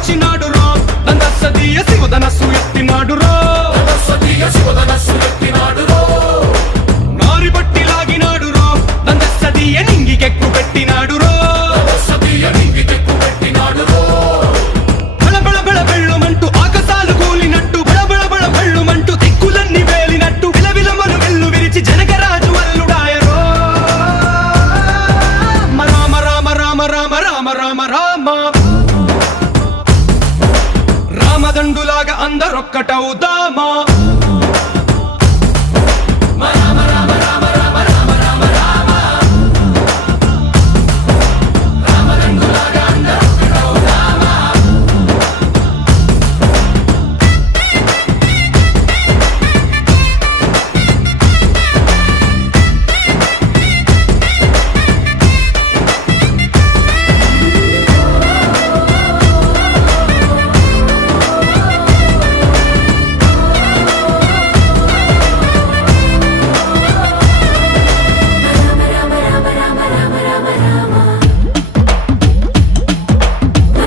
వచ్చినాడు రో దందస్సదీయ శివధనస్సు ఎత్తినాడు రో నారి బట్టి లాగినాడు రో దందస్సదీయ నింగికెక్కు పెట్టినాడు రో బళబళ బళ బెళ్ళుమంటూ ఆకాశాలు కూలినట్టు బళబళ బళ బెళ్ళుమంటూ దిక్కులన్నీ వేలినట్టు విలవిలమలు వెల్లు విరిచి జనకరాజు అల్లుడాయరో రామ రామ రామ రామ రామ రామ రామ రామదండులాగా అందరొక్కటవుదామా